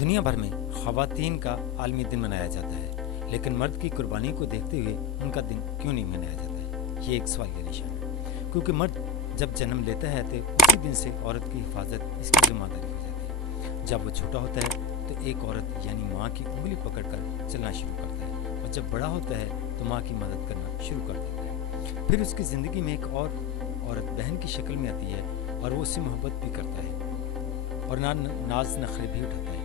دنیا بھر میں خواتین کا عالمی دن منایا جاتا ہے، لیکن مرد کی قربانی کو دیکھتے ہوئے ان کا دن کیوں نہیں منایا جاتا ہے؟ یہ ایک سوال کا نشان ہے، کیونکہ مرد جب جنم لیتا ہے تو اسی دن سے عورت کی حفاظت اس کی ذمہ داری ہو جاتی ہے۔ جب وہ چھوٹا ہوتا ہے تو ایک عورت یعنی ماں کی انگلی پکڑ کر چلنا شروع کرتا ہے، اور جب بڑا ہوتا ہے تو ماں کی مدد کرنا شروع کر دیتا ہے۔ پھر اس کی زندگی میں ایک اور عورت بہن کی شکل میں آتی ہے، اور وہ اس سے محبت بھی کرتا ہے اور ناز نخرے بھی اٹھاتا ہے۔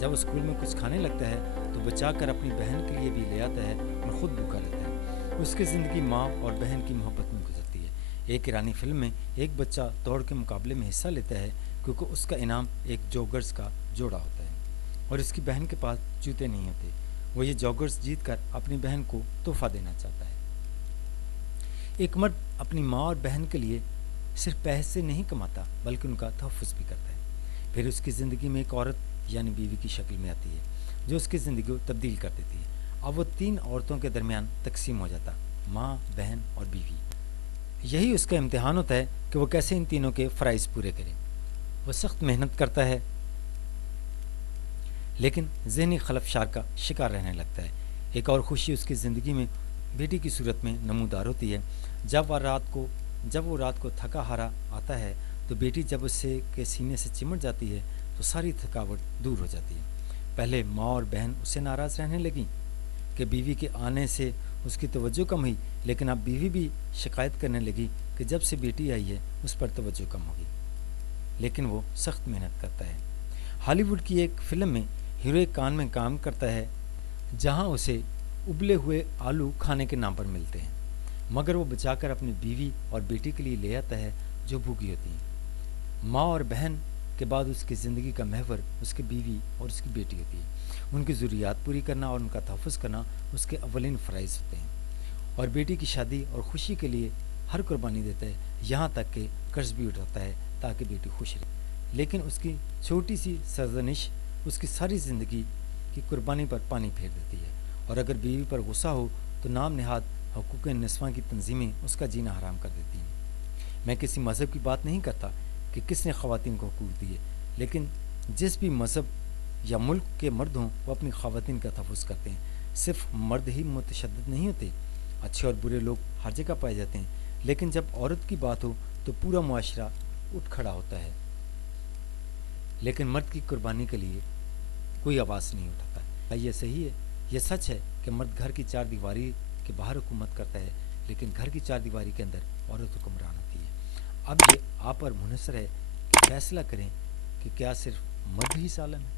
جب اسکول میں کچھ کھانے لگتا ہے تو بچا کر اپنی بہن کے لیے بھی لے آتا ہے اور خود بھوکا رہتا ہے۔ اس کی زندگی ماں اور بہن کی محبت میں گزرتی ہے۔ ایک ایرانی فلم میں ایک بچہ دوڑ کے مقابلے میں حصہ لیتا ہے کیونکہ اس کا انعام ایک جوگرز کا جوڑا ہوتا ہے، اور اس کی بہن کے پاس جوتے نہیں ہوتے۔ وہ یہ جوگرز جیت کر اپنی بہن کو تحفہ دینا چاہتا ہے۔ ایک مرد اپنی ماں اور بہن کے لیے صرف پیسے نہیں کماتا بلکہ ان کا تحفظ بھی کرتا ہے۔ پھر اس کی زندگی میں ایک عورت یعنی بیوی کی شکل میں آتی ہے جو اس کی زندگی کو تبدیل کر دیتی ہے۔ اب وہ 3 عورتوں کے درمیان تقسیم ہو جاتا، ماں، بہن اور بیوی۔ یہی اس کا امتحان ہوتا ہے کہ وہ کیسے ان تینوں کے فرائض پورے کرے۔ وہ سخت محنت کرتا ہے لیکن ذہنی خلفشار کا شکار رہنے لگتا ہے۔ ایک اور خوشی اس کی زندگی میں بیٹی کی صورت میں نمودار ہوتی ہے۔ جب وہ رات کو تھکا ہارا آتا ہے تو بیٹی جب اس کے سینے سے چمٹ جاتی ہے تو ساری تھکاوٹ دور ہو جاتی ہے۔ پہلے ماں اور بہن اس سے ناراض رہنے لگیں کہ بیوی کے آنے سے اس کی توجہ کم ہوئی، لیکن اب بیوی بھی شکایت کرنے لگی کہ جب سے بیٹی آئی ہے اس پر توجہ کم ہوگی، لیکن وہ سخت محنت کرتا ہے۔ ہالی ووڈ کی ایک فلم میں ہیرو ایک کان میں کام کرتا ہے جہاں اسے ابلے ہوئے آلو کھانے کے نام پر ملتے ہیں، مگر وہ بچا کر اپنی بیوی اور بیٹی کے لیے لے آتا ہے جو بھوکی ہوتی ہیں۔ ماں اور بہن کے بعد اس کی زندگی کا محور اس کی بیوی اور اس کی بیٹی ہوتی ہے۔ ان کی ضروریات پوری کرنا اور ان کا تحفظ کرنا اس کے اولین فرائض ہوتے ہیں، اور بیٹی کی شادی اور خوشی کے لیے ہر قربانی دیتا ہے، یہاں تک کہ قرض بھی اٹھاتا ہے تاکہ بیٹی خوش رہے۔ لیکن اس کی چھوٹی سی سرزنش اس کی ساری زندگی کی قربانی پر پانی پھیر دیتی ہے، اور اگر بیوی پر غصہ ہو تو نام نہاد حقوق نسواں کی تنظیمیں اس کا جینا حرام کر دیتی ہیں۔ میں کسی مذہب کی بات نہیں کرتا کہ کس نے خواتین کو حقوق دیے، لیکن جس بھی مذہب یا ملک کے مرد ہوں وہ اپنی خواتین کا تحفظ کرتے ہیں۔ صرف مرد ہی متشدد نہیں ہوتے، اچھے اور برے لوگ ہر جگہ پائے جاتے ہیں، لیکن جب عورت کی بات ہو تو پورا معاشرہ اٹھ کھڑا ہوتا ہے، لیکن مرد کی قربانی کے لیے کوئی آواز نہیں اٹھاتا۔ یہ صحیح ہے، یہ سچ ہے کہ مرد گھر کی 4 دیواری کے باہر حکومت کرتا ہے، لیکن گھر کی 4 دیواری کے اندر عورت حکمران ہوتی ہے۔ اب یہ آپ پر منحصر ہے کہ فیصلہ کریں کہ کیا صرف مرد ہی ظالم ہے۔